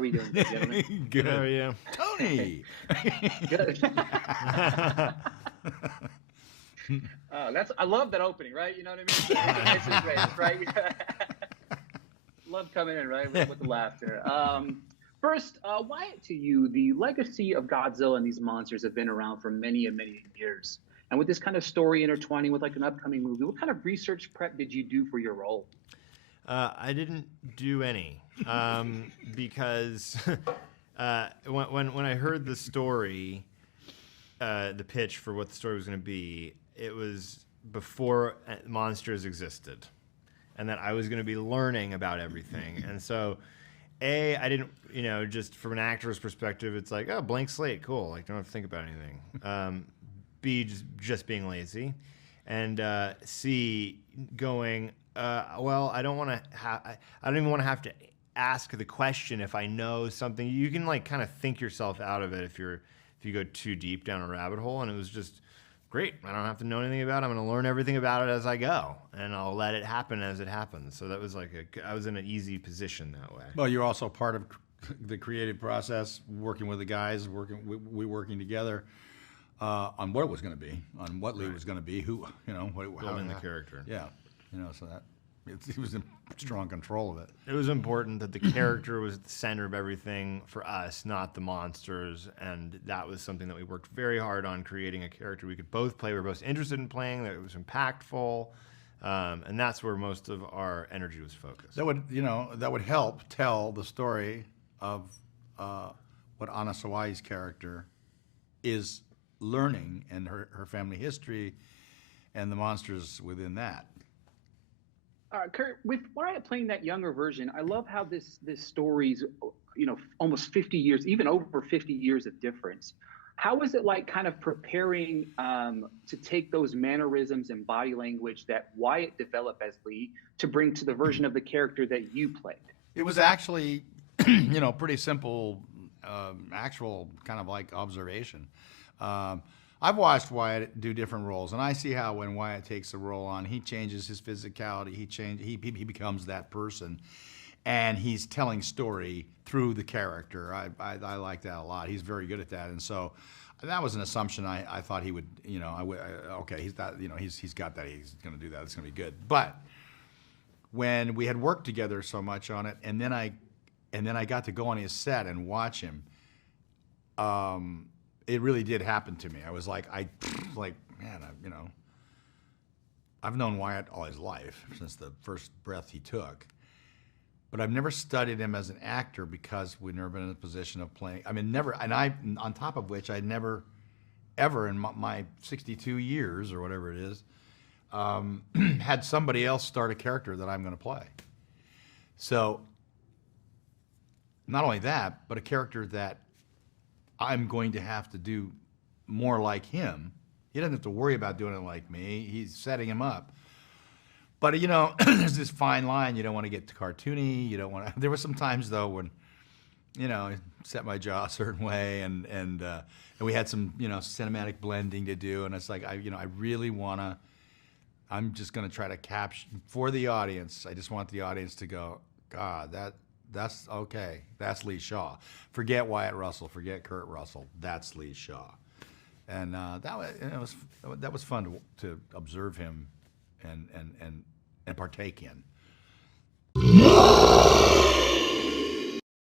we doing, gentlemen? Good. How are you? Tony. Good. I love that opening, right? You know what I mean? This is great, right? Love coming in, right, with the laughter. First, Wyatt, to you, the legacy of Godzilla and these monsters have been around for many and many years. And with this kind of story intertwining with like an upcoming movie, what kind of research prep did you do for your role? I didn't do any because when I heard the story, the pitch for what the story was going to be, it was before monsters existed, and that I was going to be learning about everything. And so, I didn't, just from an actor's perspective, it's like, oh, blank slate, cool. Like, don't have to think about anything. B, just being lazy, and C, going, well, I don't want to I don't even want to have to ask the question if I know something. You can like kind of think yourself out of it if you go too deep down a rabbit hole. And it was just great. I don't have to know anything about it. I'm going to learn everything about it as I go, and I'll let it happen as it happens. So that was like I was in an easy position that way. Well, you're also part of the creative process, working with the guys, working together on what it was going to be, on what Lee was going to be, who, Building the character. Yeah, so that he was in strong control of it. It was important that the character was at the center of everything for us, not the monsters, and that was something that we worked very hard on, creating a character we could both play, we were both interested in playing, that it was impactful, and that's where most of our energy was focused. That would help tell the story of what Anna Sawai's character is learning, and her family history and the monsters within that. Kurt, with Wyatt playing that younger version, I love how this story's, almost 50 years, even over 50 years of difference. How was it like kind of preparing to take those mannerisms and body language that Wyatt developed as Lee to bring to the version of the character that you played? It was actually, pretty simple, actual kind of like observation. I've watched Wyatt do different roles, and I see how when Wyatt takes a role on, he changes his physicality. He becomes that person, and he's telling story through the character. I like that a lot. He's very good at that, and so that was an assumption. I thought he would. Okay, he's got that. He's going to do that. It's going to be good. But when we had worked together so much on it, and then I got to go on his set and watch him. It really did happen to me. I was like, man, I've known Wyatt all his life, since the first breath he took. But I've never studied him as an actor because we've never been in a position of playing. I mean, never, and on top of which, I'd never, ever in my 62 years or whatever it is, had somebody else start a character that I'm going to play. So, not only that, but a character that I'm going to have to do more like him. He doesn't have to worry about doing it like me. He's setting him up. But, there's this fine line. You don't want to get too cartoony. You don't want to. There were some times, though, when, I set my jaw a certain way, and we had some, cinematic blending to do. And it's like, I really want to, I'm just going to try to capture, for the audience, I just want the audience to go, God, that's okay. That's Lee Shaw. Forget Wyatt Russell. Forget Kurt Russell. That's Lee Shaw. And that was fun to observe him and partake in.